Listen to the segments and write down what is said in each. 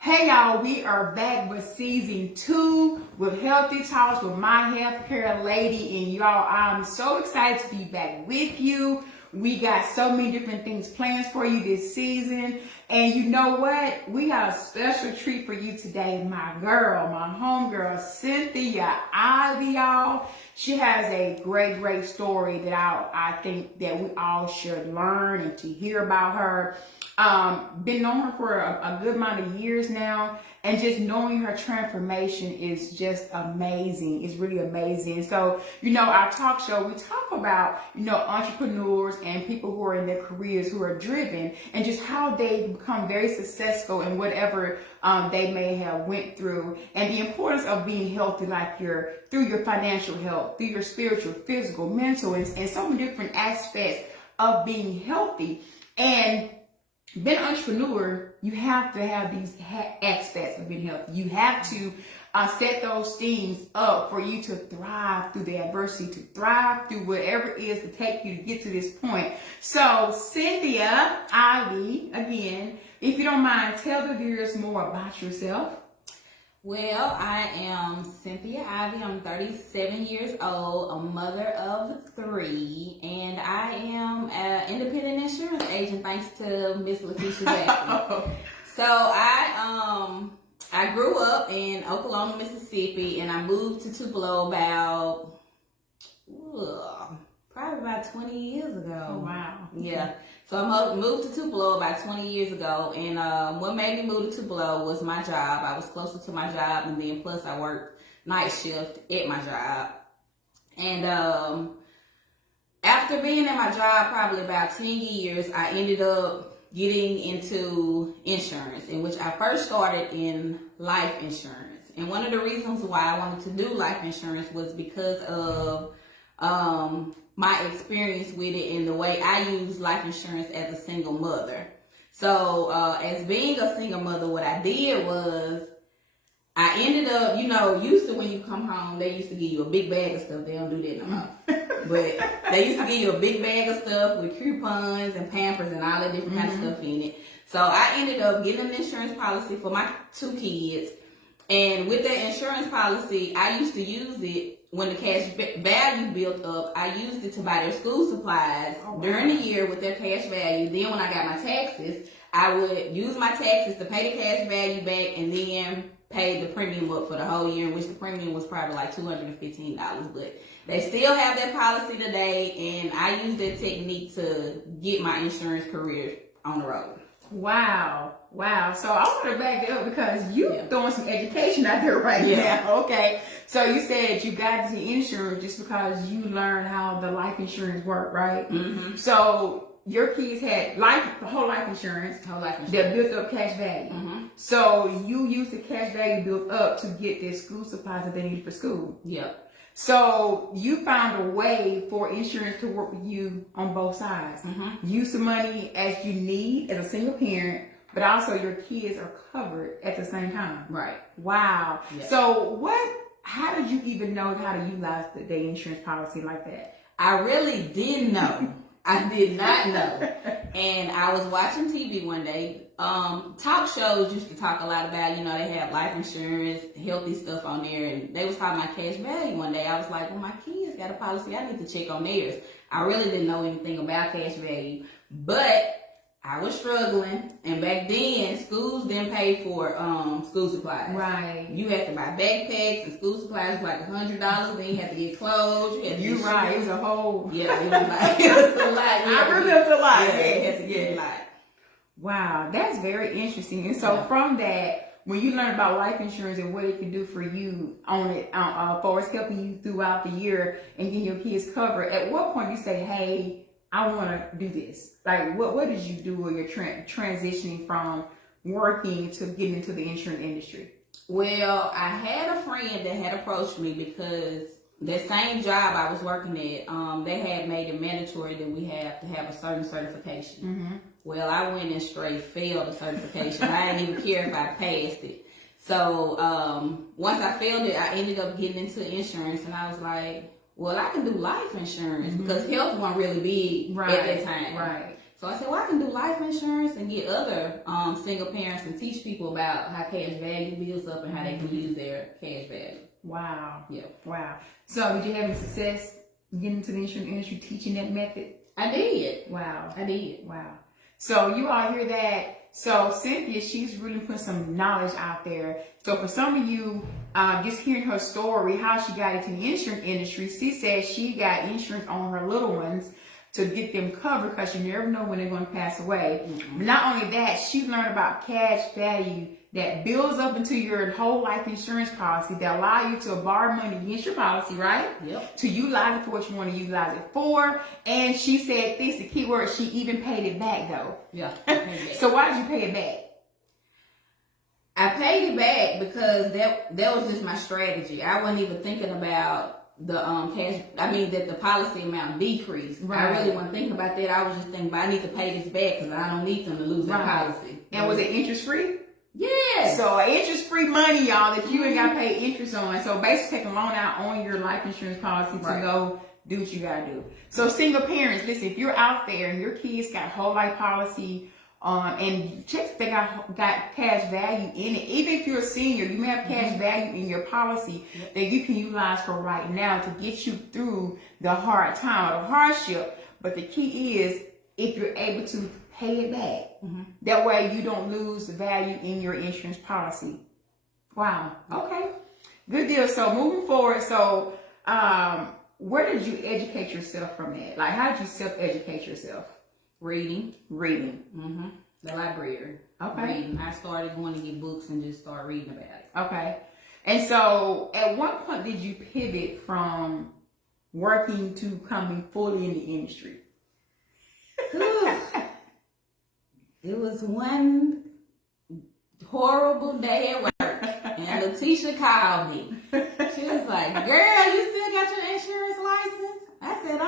Hey y'all, we are back with season 2 with Healthy Talks with my healthcare lady, and y'all, I'm so excited to be back with you. We got so many different things planned for you this season, and you know what? We got a special treat for you today. My girl, my homegirl, Cynthia Ivy, y'all. She has a great story that I think that we all should learn and to hear about her. Been knowing her for a good amount of years now, and just knowing her transformation is just amazing. It's really amazing. So, our talk show, we talk about, entrepreneurs and people who are in their careers who are driven, and just how they become very successful in whatever they may have went through, and the importance of being healthy, like through your financial health, through your spiritual, physical, mental, and so many different aspects of being healthy. And being an entrepreneur, you have to have these aspects of being healthy. You have to set those things up for you to thrive through the adversity, to thrive through whatever it is to take you to get to this point. So, Cynthia Ivy, again, if you don't mind, tell the viewers more about yourself. Well, I am Cynthia Ivy. I'm 37 years old, a mother of 3, and I am an independent insurance agent thanks to Miss Lakeisha Jackson. So I grew up in Oklahoma, Mississippi, and I moved to Tupelo probably about 20 years ago. Oh, wow. Yeah. So I moved to Tupelo about 20 years ago, and what made me move to Tupelo was my job. I was closer to my job, and then plus I worked night shift at my job. And after being at my job probably about 10 years, I ended up getting into insurance, in which I first started in life insurance. And one of the reasons why I wanted to do life insurance was because of my experience with it and the way I use life insurance as a single mother. So as being a single mother, what I did was I ended up, used to when you come home, they used to give you a big bag of stuff. They don't do that no more. But they used to give you a big bag of stuff with coupons and Pampers and all that different kind of stuff in it. So I ended up getting an insurance policy for my 2 kids. And with that insurance policy, I used to use it when the cash value built up. I used it to buy their school supplies during the year with their cash value. Then when I got my taxes, I would use my taxes to pay the cash value back and then pay the premium up for the whole year, in which the premium was probably like $215. But they still have that policy today, and I use that technique to get my insurance career on the road. Wow. So I want to back it up because you're throwing some education out there right now. Okay. So you said you got into insurance just because you learned how the life insurance worked, right? Mm-hmm. So your kids had whole life insurance that built up cash value. Mm-hmm. So you used the cash value built up to get their school supplies that they needed for school. Yep. So you found a way for insurance to work with you on both sides. Mm-hmm. Use the money as you need as a single parent, but also your kids are covered at the same time. Right. Wow. Yeah. So how did you even know how to utilize the insurance policy like that? I really didn't know. I did not know. And I was watching TV one day. Talk shows used to talk a lot about, they have life insurance, healthy stuff on there, and they was talking about cash value one day. I was like, well, my kids got a policy. I need to check on theirs. I really didn't know anything about cash value, but I was struggling, and back then schools didn't pay for school supplies. Right. You had to buy backpacks and school supplies was like $100. Then you had to get clothes. You're right. It was a whole. Yeah, it was a lot. I remember a lot. Yeah, you had to get a lot. Wow, that's very interesting. And so from that, when you learn about life insurance and what it can do for you on it, for it's helping you throughout the year and getting your kids covered, at what point you say, hey, I want to do this? Like, what did you do when you're transitioning from working to getting into the insurance industry? Well, I had a friend that had approached me because that same job I was working at, they had made it mandatory that we have to have a certain certification. Mm-hmm. Well, I went and straight failed the certification. I didn't even care if I passed it. So once I failed it, I ended up getting into insurance, and I was like, well, I can do life insurance because health wasn't really big at that time. Right. So I said, well, I can do life insurance and get other single parents and teach people about how cash value builds up and how they can use their cash value. Wow. Yeah. Wow. So did you have any success getting into the insurance industry teaching that method? I did. Wow. I did. Wow. So you all hear that? So Cynthia, she's really put some knowledge out there. So for some of you, just hearing her story, how she got into the insurance industry, she said she got insurance on her little ones to get them covered because you never know when they're going to pass away. But not only that, she learned about cash value that builds up into your whole life insurance policy that allow you to borrow money against your policy, right? Yep. To utilize it for what you want to utilize it for. And she said this, the key word, she even paid it back though. Yeah. So why did you pay it back? I paid it back because that was just my strategy. I wasn't even thinking about the cash. I mean that the policy amount decreased. Right. I really wasn't thinking about that. I was just thinking, I need to pay this back because I don't need them to lose their policy. And was it interest free? Yes. So interest free money, y'all, that you ain't got to pay interest on. So basically, take a loan out on your life insurance policy to go do what you got to do. So single parents, listen, if you're out there and your kids got whole life policy, and check if they got cash value in it. Even if you're a senior, you may have cash value in your policy that you can utilize for right now to get you through the hard time or the hardship. But the key is if you're able to pay it back. That way you don't lose the value in your insurance policy. Wow. Okay. Good deal. So moving forward, so where did you educate yourself from that? Like, how did you self-educate yourself? Reading. The library. Okay. Reading. I started going to get books and just start reading about it. Okay. And so at what point did you pivot from working to coming fully in the industry? It was one horrible day at work, and Letitia called me. She was like, "Girl, you still got your insurance license?" I said,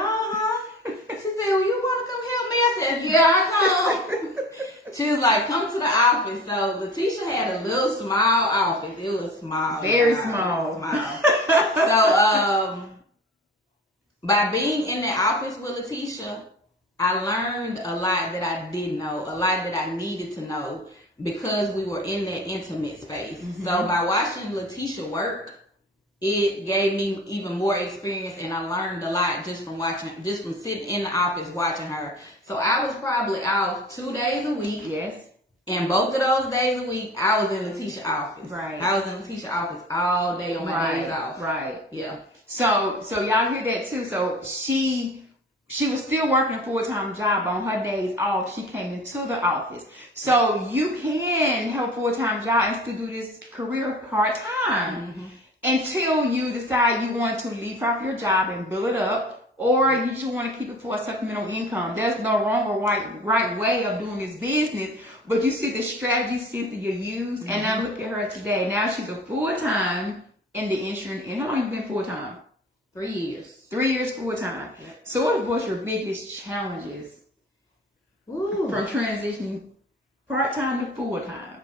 She said, "Well, you want to come help me?" I said, "Yeah, I come." She was like, "Come to the office." So Letitia had a little small office. It was small, very small. So, by being in the office with Letitia, I learned a lot that I didn't know, a lot that I needed to know because we were in that intimate space. So by watching Letitia work, it gave me even more experience, and I learned a lot just from sitting in the office watching her. So I was probably off 2 days a week. Yes. And both of those days a week, I was in Letitia's office. Right. I was in Letitia's office all day on my days off. Right. Yeah. So y'all hear that too. So she was still working a full-time job on her days off. She came into the office. So you can have a full-time job and still do this career part-time until you decide you want to leave off your job and build it up, or you just want to keep it for a supplemental income. There's no wrong or right way of doing this business, but you see the strategy Cynthia used, and now look at her today. Now she's a full-time in the insurance. And how long you been full-time? 3 years. 3 years full-time. Yep. So what was your biggest challenges from transitioning part-time to full-time?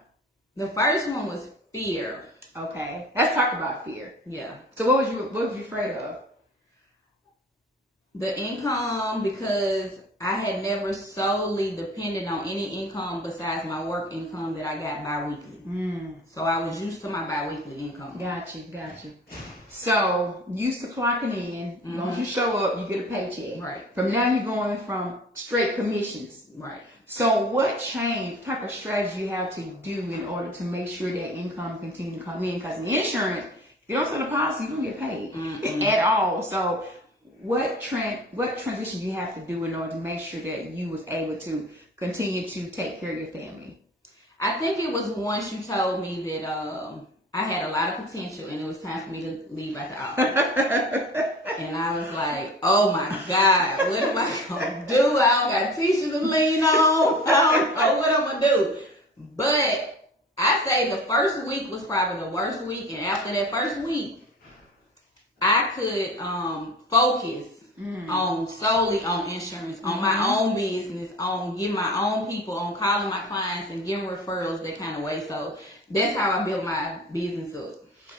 The first one was fear. Okay. Let's talk about fear. Yeah. So what was you afraid of? The income, because I had never solely depended on any income besides my work income that I got bi-weekly. So I was used to my bi-weekly income. Gotcha. So used to clocking in. As long as you show up, you get a paycheck. Right. From now you're going from straight commissions. Right. So what change, type of strategy you have to do in order to make sure that income continue to come in? Because in insurance, if you don't sell the policy, you don't get paid at all. So what transition you have to do in order to make sure that you was able to continue to take care of your family? I think it was once you told me that I had a lot of potential and it was time for me to leave out the office. And I was like, oh my God, what am I going to do? I don't got teachers to lean on. I don't know what I'm going to do. But I say the first week was probably the worst week. And after that first week, I could focus on solely on insurance, on my own business, on getting my own people, on calling my clients and giving referrals, that kind of way. So that's how I built my business up.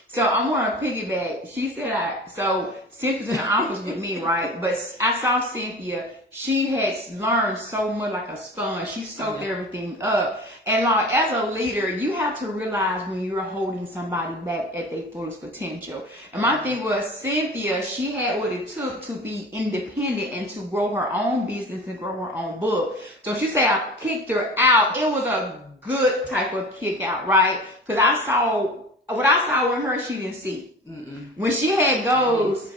So I'm going to piggyback. She said, so Cynthia's in the office with me, right? But I saw Cynthia she has learned so much like a sponge. She soaked everything up. And like, as a leader, you have to realize when you're holding somebody back at their fullest potential. And my thing was, Cynthia, she had what it took to be independent and to grow her own business and grow her own book. So she said I kicked her out. It was a good type of kick out, right? Because what I saw with her, she didn't see. When she had goals,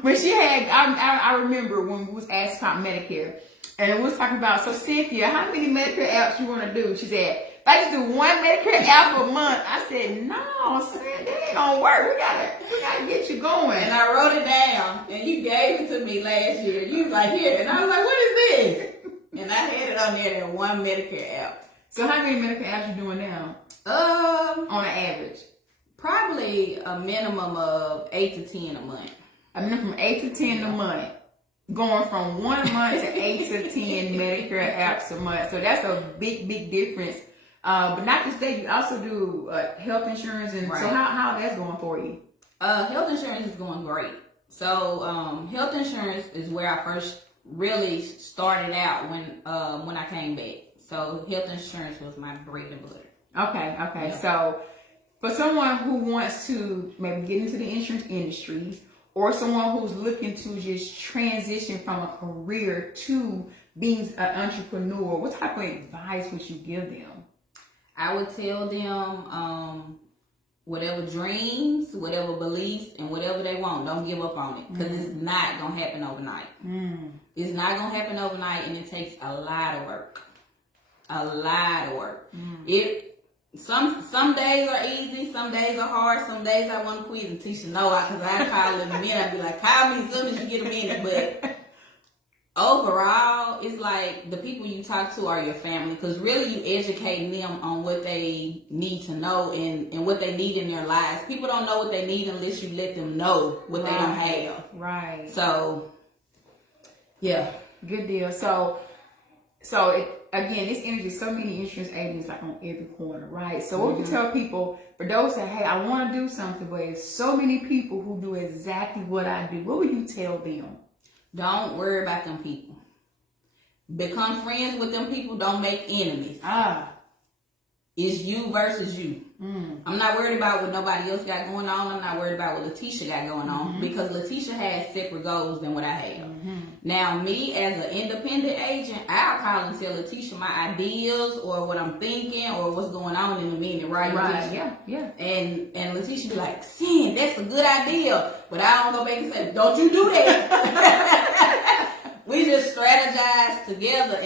when she had, I remember when we was asked about Medicare, and we was talking about, so Cynthia, how many Medicare apps you want to do? She said, if I just do one Medicare app a month. I said, no, son, that ain't gonna work. We gotta get you going. And I wrote it down, and you gave it to me last year. You was like, here, and I was like, what is this? And I had it on there in one Medicare app. So how many Medicare apps you doing now? On an average? Probably a minimum of 8 to 10 a month. I mean, from 8 to 10 a month. Going from 1 a month to 8 to 10 Medicare apps a month. So that's a big, big difference. But not just that, you also do health insurance. And so how that's going for you? Health insurance is going great. So health insurance is where I first really started out when I came back. So health insurance was my bread and butter. Okay. Yeah. So for someone who wants to maybe get into the insurance industry, or someone who's looking to just transition from a career to being an entrepreneur, what type of advice would you give them? I would tell them whatever dreams, whatever beliefs, and whatever they want, don't give up on it, because it's not going to happen overnight. It's not going to happen overnight, and it takes a lot of work. Some days are easy, some days are hard, some days I want to quit and Tisha know because I call in a minute. I'd be like, call me as soon as you get a minute. But overall, it's like the people you talk to are your family, because really you educating them on what they need to know and what they need in their lives. People don't know what they need unless you let them know what they don't have. Right. So, yeah. Good deal. So again, this industry, so many insurance agents like on every corner, right? So what would you tell people, for those that, hey, I want to do something, but there's so many people who do exactly what I do, what would you tell them? Don't worry about them people. Become friends with them people. Don't make enemies. It's you versus you. I'm not worried about what nobody else got going on. I'm not worried about what Letitia got going on, because Letitia has separate goals than what I have. Now, me as an independent agent, I'll call and tell Letitia my ideas or what I'm thinking or what's going on in a minute, right? Yeah. And Letitia be like, Sin, that's a good idea. But I don't go back and say, don't you do that. We just strategize together.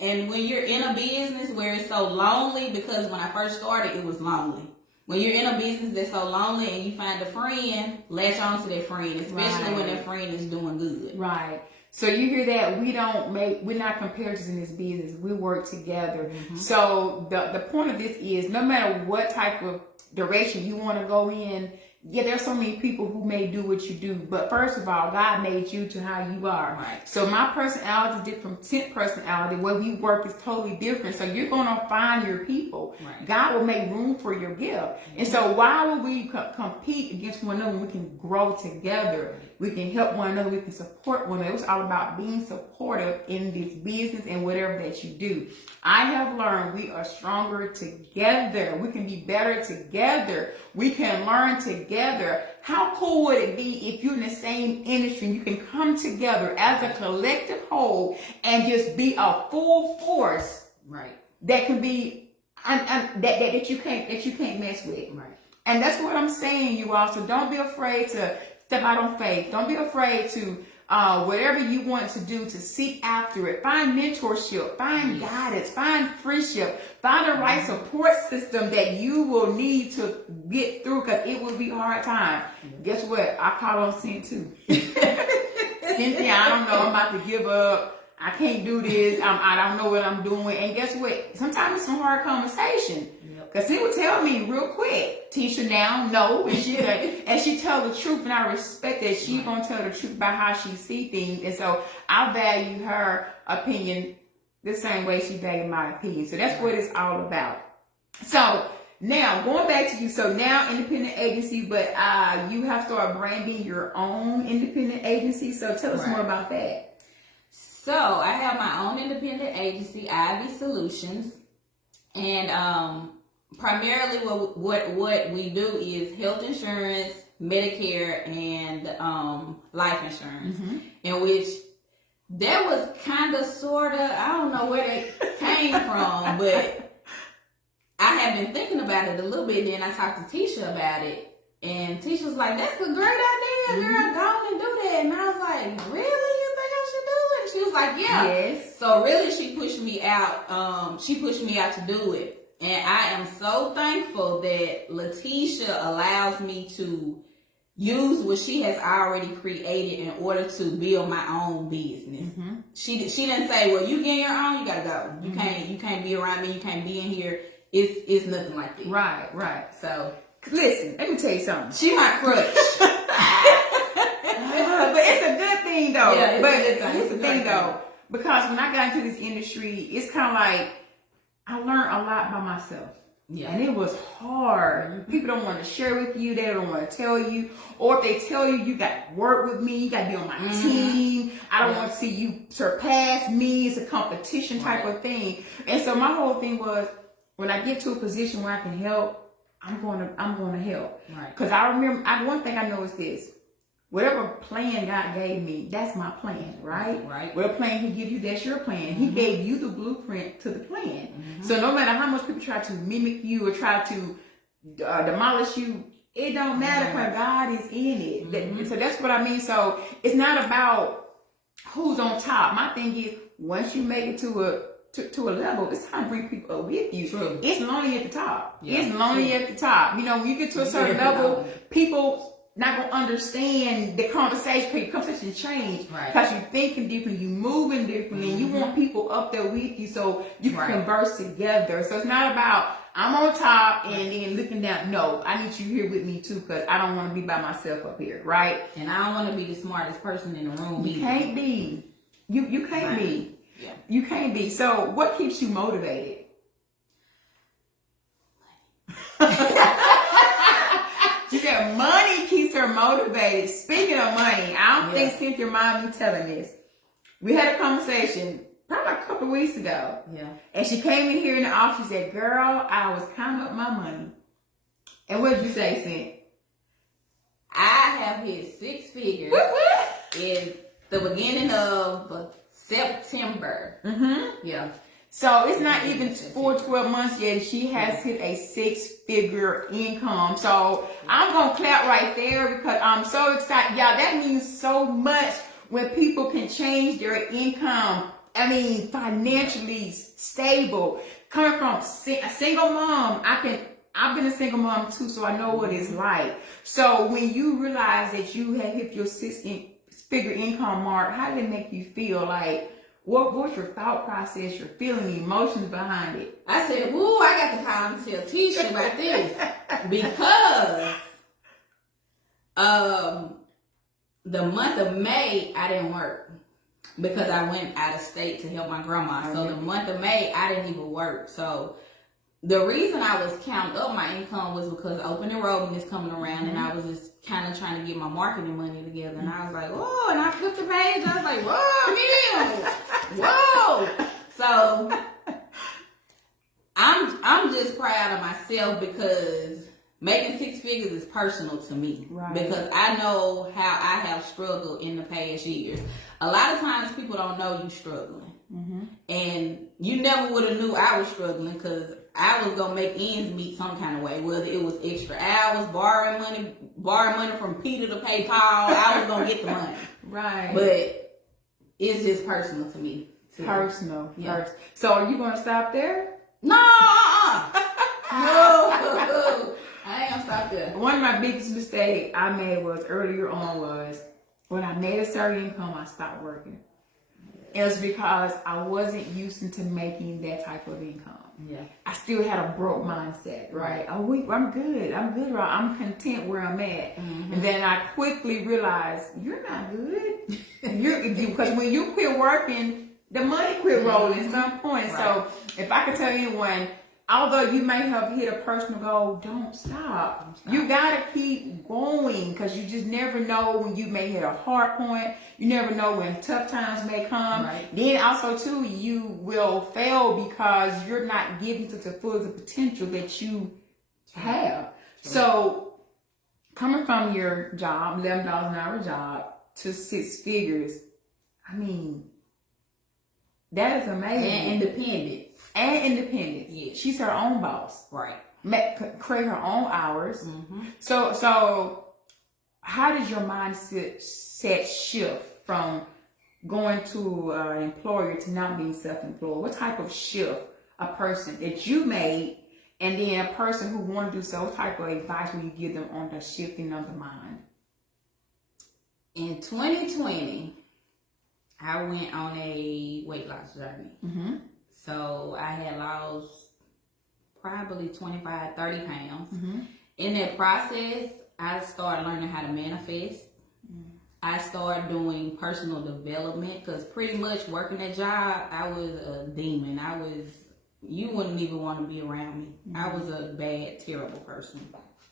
And when you're in a business where it's so lonely, because when I first started, it was lonely. When you're in a business that's so lonely and you find a friend, latch on to that friend, especially when that friend is doing good. Right. So you hear that we're not competitors in this business. We work together. So the point of this is, no matter what type of direction you want to go in, there's so many people who may do what you do, but first of all, God made you to how you are. Right. So my personality is different from Tint's personality. Where we work is totally different. So you're going to find your people. Right. God will make room for your gift. And so why would we compete against one another when we can grow together? We can help one another. We can support one another. It's all about being supportive in this business and whatever that you do. I have learned we are stronger together. We can be better together. We can learn together. How cool would it be if you're in the same industry and you can come together as a collective whole and just be a full force, right? That can be that you can't mess with, right? And that's what I'm saying, you all. So don't be afraid to step out on faith. Don't be afraid to whatever you want to do, to seek after it. Find mentorship, find guidance, find friendship, find the right support system that you will need to get through, because it will be a hard time. Guess what? I call on Cynthia too. Cynthia, I don't know. I'm about to give up. I can't do this. I don't know what I'm doing. And guess what? Sometimes it's some hard conversation. Because he would tell me real quick, Tisha, now, no. And she tell the truth, and I respect that. She's going to tell the truth about how she see things. And so I value her opinion the same way she valued my opinion. So that's what it's all about. So Now, going back to you, so now independent agency, but you have started branding your own independent agency. So tell us more about that. So I have my own independent agency, Ivy Solutions, and primarily what we do is health insurance, Medicare, and life insurance, in which that was kind of sort of, I don't know where that came from, but I have been thinking about it a little bit. Then I talked to Tisha about it, and Tisha was like, "That's a great idea, girl. Go on and do that." And I was like, "Really? You think I should do it?" And she was like, "Yeah." Yes. So really, she pushed me out. She pushed me out to do it, and I am so thankful that Letitia allows me to use what she has already created in order to build my own business. She didn't say, "Well, you get your own. You gotta go. You can't be around me. You can't be in here." It's nothing like that. Right. So listen, let me tell you something. she my crutch. But it's a good thing though. Yeah, it's a thing though. Because when I got into this industry, it's kind of like I learned a lot by myself. Yeah. And it was hard. People don't want to share with you. They don't want to tell you. Or if they tell you, you got to work with me. You got to be on my team. I don't want to see you surpass me. It's a competition type of thing. And so my whole thing was, when I get to a position where I can help, I'm going to help. Right. Because I remember, one thing I know is this: whatever plan God gave me, that's my plan, right? Right. Whatever plan He gives you, that's your plan. He gave you the blueprint to the plan. So no matter how much people try to mimic you or try to demolish you, it don't matter because God is in it. So that's what I mean. So it's not about who's on top. My thing is, once you make it to a level, it's time to bring people up with you. True. It's lonely at the top. Yeah, it's lonely at the top. You know, when you get to a certain level, people not gonna understand the conversation. The conversation change because you're thinking different, you moving differently, and you want people up there with you so you can converse together. So it's not about I'm on top and then looking down. No, I need you here with me too because I don't want to be by myself up here, right? And I don't want to be the smartest person in the room. You can't be. You can't be. Yeah. You can't be. So what keeps you motivated? She said money keeps her motivated. Speaking of money, I don't think Cynthia mind me telling this. We had a conversation probably a couple of weeks ago. Yeah. And she came in here in the office. She said, "Girl, I was counting up my money." And what did you say, Cynthia? I have hit 6 figures in the beginning of September. Yeah. So it's not even 12 months yet. She has hit a 6-figure income. So I'm going to clap right there because I'm so excited. Y'all, that means so much when people can change their income. I mean, financially stable. Coming from a single mom, I've been a single mom too, so I know what it's like. So when you realize that you have hit your 6-figure income mark, how did it make you feel? Like, what's your thought process, your feeling, emotions behind it? I said, "Woo, I got to call and tell Tisha about this." Because the month of May, I didn't work because I went out of state to help my grandma. So the month of May, I didn't even work. So the reason I was counting up my income was because open enrollment is coming around, and I was just kind of trying to get my marketing money together. And I was like, "Whoa!" And I flipped the page. I was like, "Whoa, man, whoa!" So I'm just proud of myself because making 6 figures is personal to me. Right. Because I know how I have struggled in the past years. A lot of times people don't know you struggling. And you never would have knew I was struggling because I was going to make ends meet some kind of way. Whether it was extra hours, borrowing money from Peter to pay Paul, I was going to get the money. Right. But it's just personal to me. Too. Personal. Yeah. So are you going to stop there? No. No. I ain't going to stop there. One of my biggest mistakes I made earlier on was when I made a certain income, I stopped working. It was because I wasn't used to making that type of income. Yeah. I still had a broke mindset, right? I'm good. I'm content where I'm at. And then I quickly realized, you're not good. Because when you quit working, the money quit rolling at some point. Right. So if I could tell anyone, although you may have hit a personal goal, don't stop. You gotta keep going because you just never know when you may hit a hard point. You never know when tough times may come. Right. Then also too, you will fail because you're not giving to the full the potential that you have. So coming from your job, $11 an hour job, to 6 figures, I mean, that is amazing. And independence. And independence. Yes. She's her own boss. Right. Create her own hours. Mm-hmm. So how does your mindset shift from going to an employer to not being self-employed? What type of shift a person that you made, and then a person who want to do so, what type of advice will you give them on the shifting of the mind? In 2020, I went on a weight loss journey. Mm-hmm. So I had lost probably 25, 30 pounds. Mm-hmm. In that process, I started learning how to manifest. Mm-hmm. I started doing personal development because pretty much working that job, I was a demon. You wouldn't even want to be around me. Mm-hmm. I was a bad, terrible person.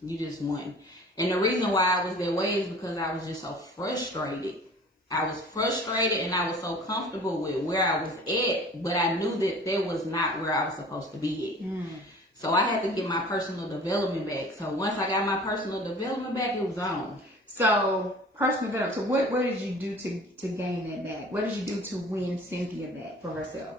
You just wouldn't. And the reason why I was that way is because I was just so frustrated. I was frustrated and I was so comfortable with where I was at, but I knew that was not where I was supposed to be at. Mm. So I had to get my personal development back. So once I got my personal development back, it was on. So personal development. So what did you do to gain that back? What did you do to win Cynthia back for herself?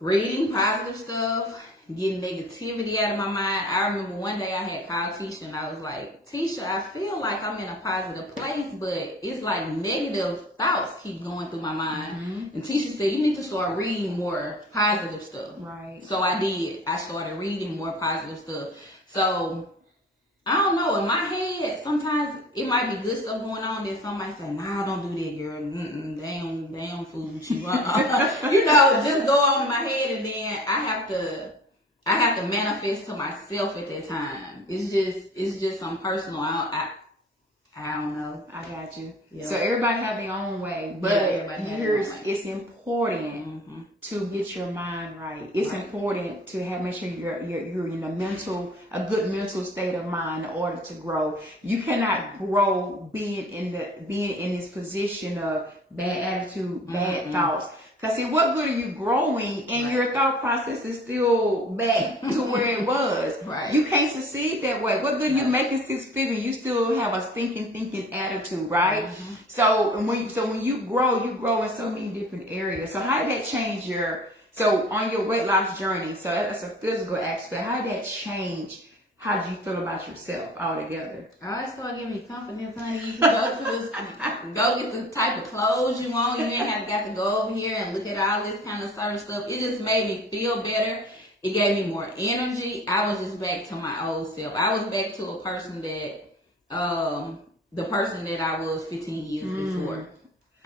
Reading positive stuff, getting negativity out of my mind. I remember one day I had called Tisha and I was like, Tisha, I feel like I'm in a positive place, but it's like negative thoughts keep going through my mind. Mm-hmm. And Tisha said, you need to start reading more positive stuff. Right. So I did. I started reading more positive stuff. So I don't know. In my head, sometimes it might be good stuff going on. Then somebody say, "Nah, don't do that, girl. They don't fool with you." Just go on in my head, and then I have to manifest to myself at that time. It's just some personal. I don't know. I got you. Yep. So everybody have their own way, but it's important to get your mind right. It's important to make sure you're in a good mental state of mind in order to grow. You cannot grow being in this position of bad attitude, bad thoughts. Because see, what good are you growing and your thought process is still back to where it was? Right. You can't succeed that way. What good are you making 6 figures? You still have a thinking attitude, right? Mm-hmm. So when you grow in so many different areas. So how did that change on your weight loss journey? So that's a physical aspect. How did that change? How did you feel about yourself altogether? I started giving me confidence, honey. You can go get the type of clothes you want. You ain't got to go over here and look at all this kind of certain stuff. It just made me feel better. It gave me more energy. I was just back to my old self. I was back to a person that, the person that I was 15 years before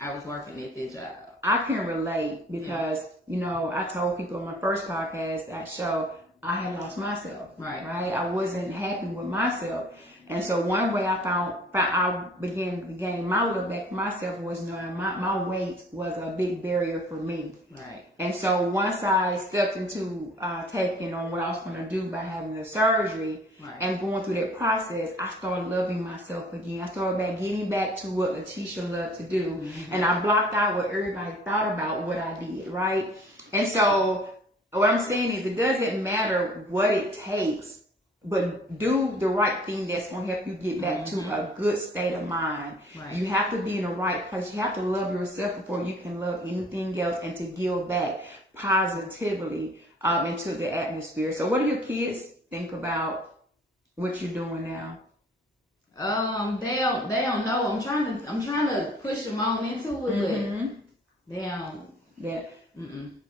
I was working at that job. I can relate because, I told people on my first podcast, that show, I had lost myself, right? I wasn't happy with myself. And so one way I began to gain my love back for myself was knowing my weight was a big barrier for me. Right. And so once I stepped into taking on what I was going to do by having the surgery and going through that process, I started loving myself again. I started getting back to what Letitia loved to do. Mm-hmm. And I blocked out what everybody thought about what I did, right? And so what I'm saying is it doesn't matter what it takes, but do the right thing that's going to help you get back to a good state of mind. Right. You have to be in the right place. You have to love yourself before you can love anything else and to give back positively into the atmosphere. So what do your kids think about what you're doing now? They don't know. I'm trying to push them on into it, but they don't.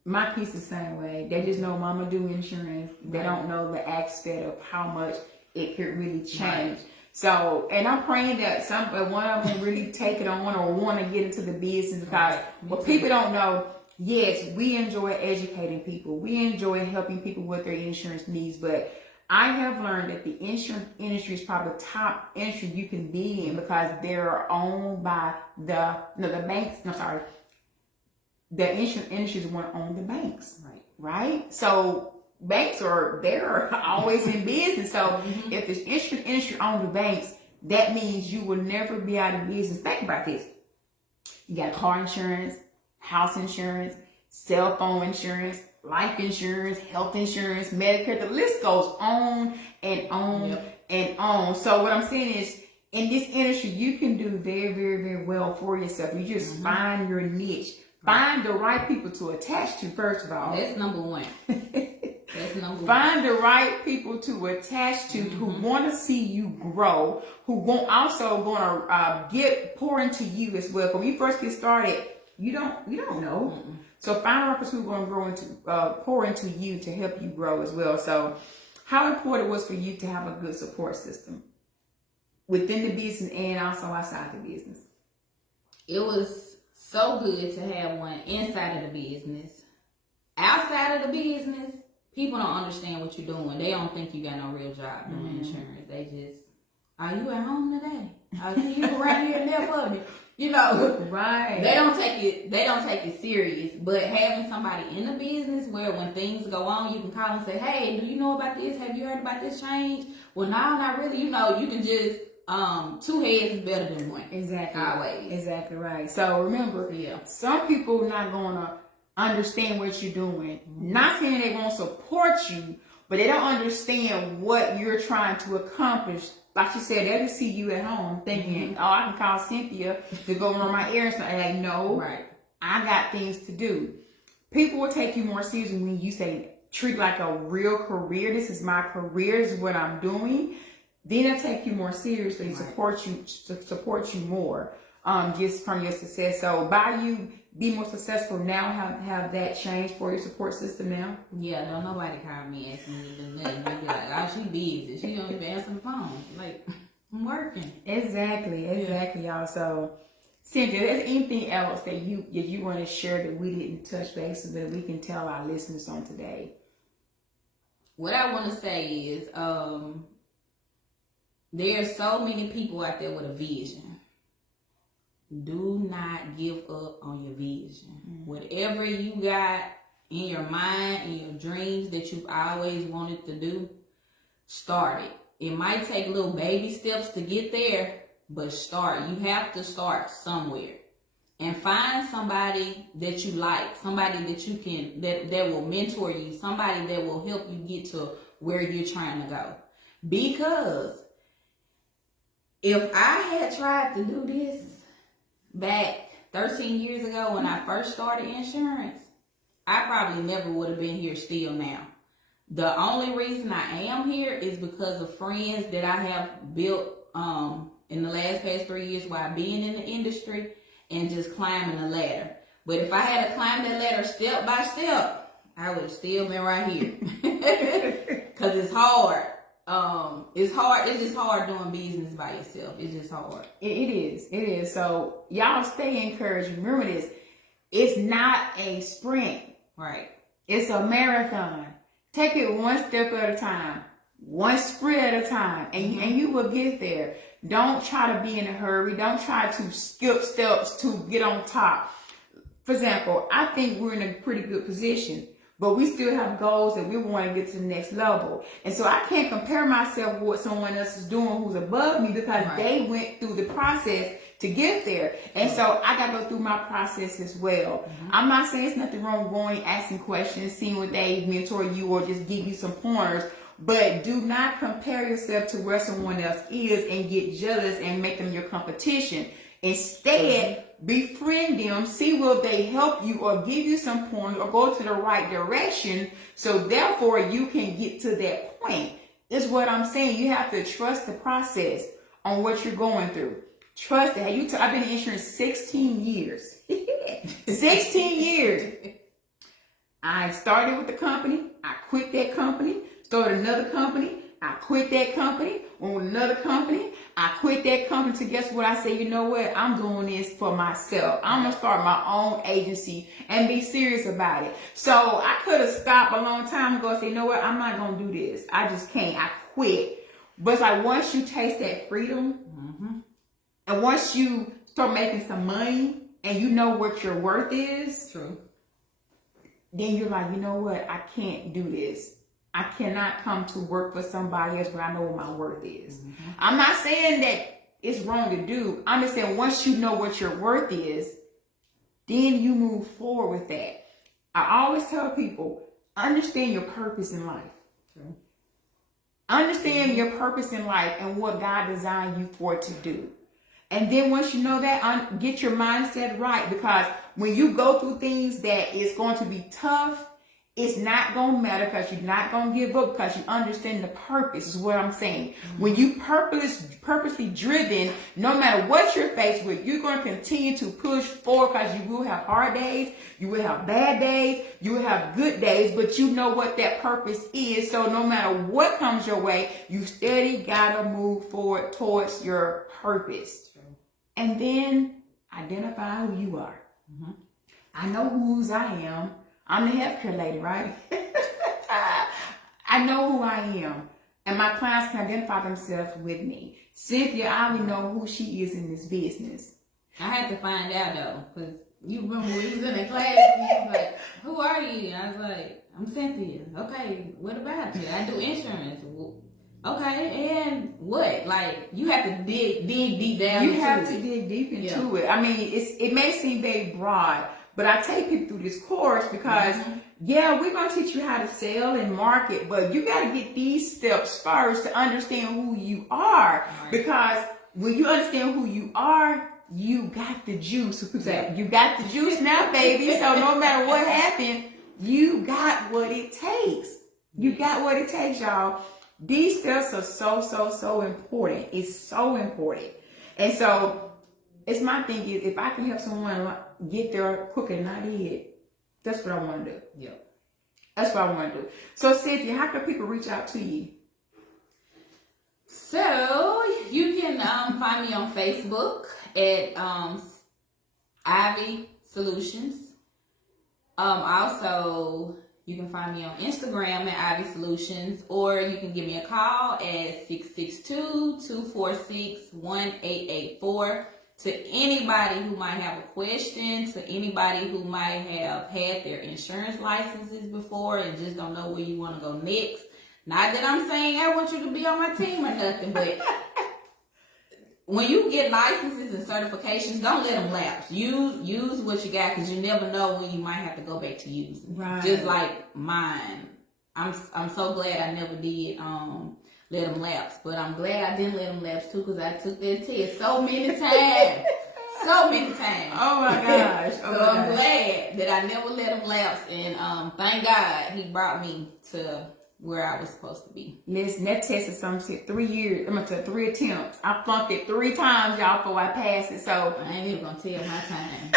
My kids the same way. They just know mama do insurance. They don't know the aspect of how much it could really change. Right. So, and I'm praying that one of them really take it on or want to get into the business because what people don't know, yes, we enjoy educating people. We enjoy helping people with their insurance needs, but I have learned that the insurance industry is probably the top industry you can be in because they're owned by the banks. No, sorry. The insurance industry is one own the banks, right? So banks they're always in business. So if the insurance industry owns the banks, that means you will never be out of business. Think about this. You got car insurance, house insurance, cell phone insurance, life insurance, health insurance, Medicare. The list goes on and on and on. So what I'm saying is, in this industry, you can do very, very, very well for yourself. You just find your niche. Find the right people to attach to, first of all. That's number one. That's number one. Find the right people to attach to who want to see you grow, who want also going to pour into you as well. When you first get started, you don't know. So find the right person who's going to grow into pour into you to help you grow as well. So how important it was for you to have a good support system within the business and also outside the business? It was so good to have one inside of the business. Outside of the business, people don't understand what you're doing. They don't think you got no real job doing insurance. They just, are you at home today? Are you around here and there for me? You know, right? They don't take it serious. But having somebody in the business where when things go on, you can call and say, hey, do you know about this? Have you heard about this change? Well, no, not really. You know, you can just two heads is better than one. Exactly. Always. Exactly right. So remember, some people are not gonna understand what you're doing. Not saying they won't support you, but they don't understand what you're trying to accomplish. Like you said, they'll just see you at home thinking, oh, I can call Cynthia to go run my errands. And like, no, I got things to do. People will take you more seriously when you say, treat it like a real career. This is my career. This is what I'm doing. Then they'll take you more seriously, support you more, just from your success. So by you be more successful now, have that change for your support system now? Yeah, don't nobody call me asking me to do nothing. They be like, oh, she busy. She don't even answer the phone. Like, I'm working. Exactly, y'all. So, Cynthia, is there anything else that you want to share that we didn't touch base on that we can tell our listeners on today? What I want to say is, there's so many people out there with a vision. Do not give up on your vision. Whatever you got in your mind and your dreams that you've always wanted to do, start it. It might take little baby steps to get there, but start. You have to start somewhere. And find somebody that you like, somebody that you can, that will mentor you, somebody that will help you get to where you're trying to go. Because if I had tried to do this back 13 years ago when I first started insurance, I probably never would have been here still now. The only reason I am here is because of friends that I have built in the past 3 years while being in the industry and just climbing the ladder. But if I had to climb that ladder step by step, I would have still been right here. Because it's hard. It's hard. It's just hard doing business by yourself. It's just hard. It is. So y'all stay encouraged. Remember this. It's not a sprint. Right. It's a marathon. Take it one step at a time. One sprint at a time. And you will get there. Don't try to be in a hurry. Don't try to skip steps to get on top. For example, I think we're in a pretty good position, but we still have goals that we want to get to the next level. And so I can't compare myself with what someone else is doing who's above me because they went through the process to get there. And so I got to go through my process as well. I'm not saying it's nothing wrong with going, asking questions, seeing what they mentor you or just give you some pointers. But do not compare yourself to where someone else is and get jealous and make them your competition. Instead, befriend them, see will they help you or give you some points or go to the right direction. So therefore, you can get to that point. Is what I'm saying. You have to trust the process on what you're going through. Trust it. I've been in insurance 16 years. 16 years. I started with the company. I quit that company. Started another company. I quit that company. Went with another company. I quit that company to guess what? I said, you know what? I'm doing this for myself. I'm going to start my own agency and be serious about it. So I could have stopped a long time ago and said, you know what? I'm not going to do this. I just can't. I quit. But it's like once you taste that freedom and once you start making some money and you know what your worth is, True. then you're like, you know what? I can't do this. I cannot come to work for somebody else where I know what my worth is. I'm not saying that it's wrong to do. I'm just saying once you know what your worth is, then you move forward with that. I always tell people, understand your purpose in life. Okay. Understand your purpose in life and what God designed you for to do. And then once you know that, get your mindset right, because when you go through things that is going to be tough, it's not going to matter because you're not going to give up because you understand the purpose is what I'm saying. When you purposely driven, no matter what you're faced with, you're going to continue to push forward because you will have hard days, you will have bad days, you will have good days, but you know what that purpose is. So no matter what comes your way, you steady got to move forward towards your purpose. And then identify who you are. I know whose I am. I'm the healthcare lady, right? I know who I am. And my clients can identify themselves with me. Cynthia, I already know who she is in this business. I had to find out though, because you remember when we was in the class, and you was like, who are you? And I was like, I'm Cynthia. Okay, what about you? I do insurance. Okay, and what? Like, you have to dig deep down You into have to it. dig deep into it. I mean, it may seem very broad, but I take people through this course because, yeah, we're going to teach you how to sell and market, but you got to get these steps first to understand who you are. Right. Because when you understand who you are, you got the juice. So people say, you got the juice now, baby. So no matter what happened, you got what it takes. You got what it takes, y'all. These steps are so important. It's so important. And so it's my thing is if I can help someone get there quicker than I did, that's what I want to do. Yeah. That's what I want to do. So Cynthia, how can people reach out to you? So you can find me on Facebook at Ivy Solutions. Also, you can find me on Instagram at Ivy Solutions, or you can give me a call at 662-246-1884. To anybody who might have a question, to anybody who might have had their insurance licenses before and just don't know where you want to go next. Not that I'm saying I want you to be on my team or nothing, but when you get licenses and certifications, don't let them lapse. Use what you got, because you never know when you might have to go back to using. Right. Just like mine. I'm so glad I never did let them lapse, but I'm glad I didn't let them lapse too, because I took that test so many times. So many times. Oh my gosh. I'm glad that I never let them lapse, and thank God he brought me to where I was supposed to be. Listen, that test is something said 3 years. I'm gonna tell 3 attempts. I flunked it 3 times, y'all, before I passed it. So I ain't even gonna tell my time.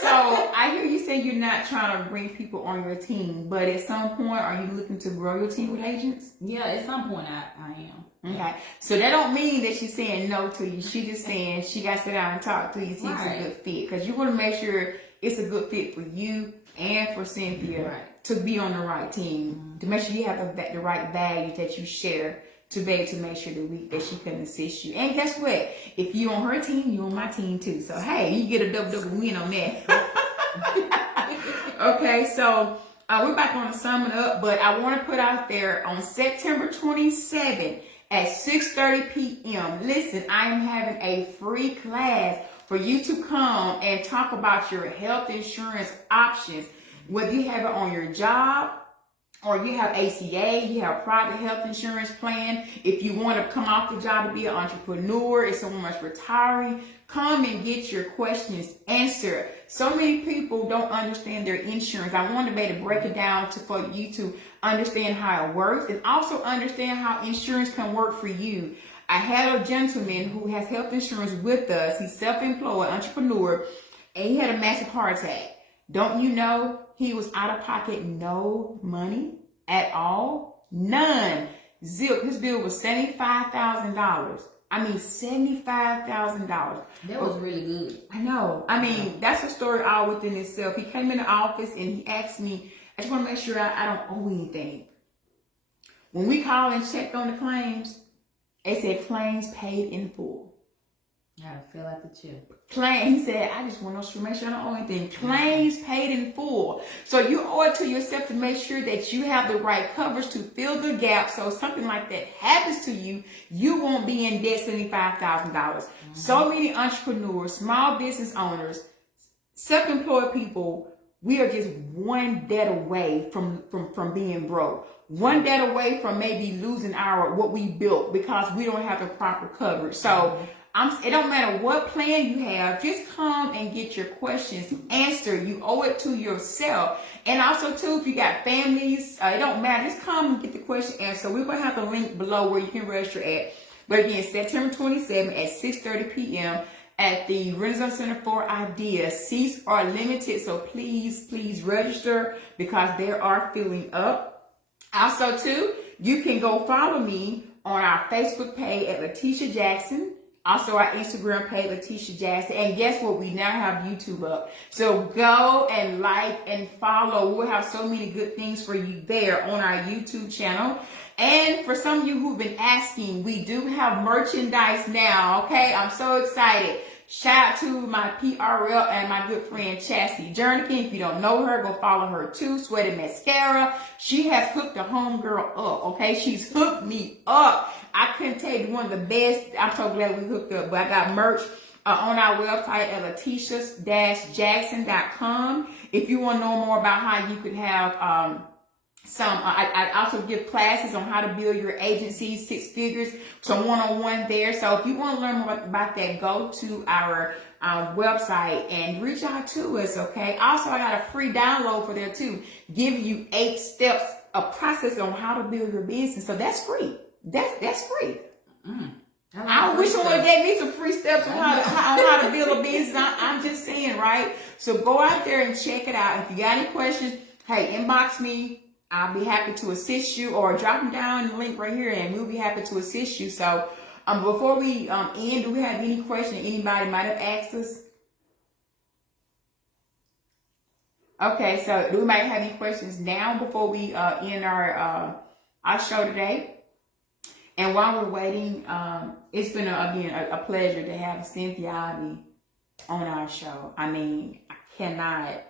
So I hear you say you're not trying to bring people on your team, but at some point, are you looking to grow your team with agents? Yeah, at some point I am. Okay, so that don't mean that she's saying no to you. She just saying she got to sit down and talk to you, see if it's a good fit, because you want to make sure it's a good fit for you and for Cynthia to be on the right team, to make sure you have the right values that you share, to be able to make sure that she can assist you. And guess what? If you on her team, you on my team too. So hey, you get a double win on that. Okay, so we're about going to sum it up, but I want to put out there on September 27th at 6:30 p.m. Listen, I am having a free class for you to come and talk about your health insurance options, whether you have it on your job, or you have ACA, you have a private health insurance plan. If you want to come off the job to be an entrepreneur, if someone is retiring, come and get your questions answered. So many people don't understand their insurance. I want to be able to break it down for you to understand how it works and also understand how insurance can work for you. I had a gentleman who has health insurance with us. He's self-employed, entrepreneur, and he had a massive heart attack. Don't you know he was out of pocket no money at all? None. Zip. His bill was $75,000. I mean, $75,000. That was really good. I know. I mean, that's a story all within itself. He came in the office and he asked me, I just want to make sure I don't owe anything. When we called and checked on the claims, they said claims paid in full. Gotta fill out the chip. He said, I just want to make sure I don't owe anything. Claims paid in full. So you owe it to yourself to make sure that you have the right coverage to fill the gap. So if something like that happens to you, you won't be in debt $75,000. So many entrepreneurs, small business owners, self-employed people, we are just one debt away from being broke. One debt away from maybe losing what we built because we don't have the proper coverage. So it don't matter what plan you have, just come and get your questions answered. You owe it to yourself. And also too, if you got families, it don't matter. Just come and get the question answered. We're gonna have the link below where you can register at. But again, September 27th at 6:30 p.m. at the Renaissance Center for Ideas. Seats are limited, so please register because they are filling up. Also too, you can go follow me on our Facebook page at Letitia Jackson. Also our Instagram page, Letitia Jackson. And guess what? We now have YouTube up. So go and like and follow. We'll have so many good things for you there on our YouTube channel. And for some of you who've been asking, we do have merchandise now. Okay, I'm so excited. Shout out to my PRL and my good friend Chassie Jernigan. If you don't know her, go follow her too. Sweaty Mascara. She has hooked a homegirl up. Okay, she's hooked me up. I couldn't tell you one of the best. I'm so glad we hooked up. But I got merch on our website at letitia-jackson.com. If you want to know more about how you could have I also give classes on how to build your agency, 6 figures, some one-on-one there. So if you want to learn more about that, go to our website and reach out to us, okay? Also, I got a free download for there too, giving you 8 steps, a process on how to build your business. So that's free. That's free. I wish someone gave me some free steps on how to build a business. I'm just saying, right? So go out there and check it out. If you got any questions, hey, inbox me. I'll be happy to assist you, or drop them down the link right here and we'll be happy to assist you. So before we end, do we have any question anybody might have asked us? Okay, so do we might have any questions now before we end our show today? And while we're waiting, it's been a pleasure to have Cynthia Ivy on our show. I mean, I cannot.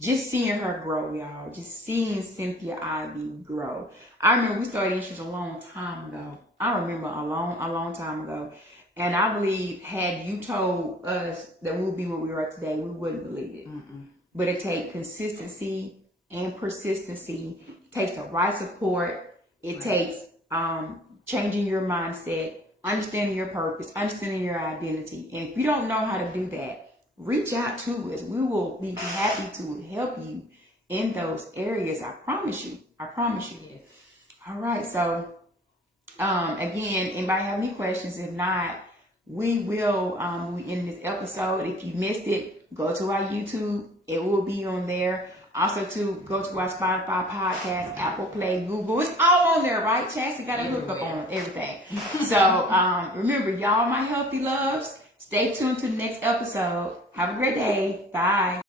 Just seeing her grow, y'all. Just seeing Cynthia Ivy grow. I remember we started issues a long time ago. I remember a long time ago. And I believe had you told us that we'll be where we are today, we wouldn't believe it. But it takes consistency and persistency. It takes the right support. It takes changing your mindset, understanding your purpose, understanding your identity. And if you don't know how to do that, reach out to us. We will be happy to help you in those areas. I promise you. Yes. All right. So, again, anybody have any questions? If not, we will we end this episode. If you missed it, go to our YouTube. It will be on there. Also, to go to our Spotify podcast, Apple Play, Google. It's all on there, right? Chassie got a hookup on everything. So, remember, y'all, my healthy loves. Stay tuned to the next episode. Have a great day. Bye.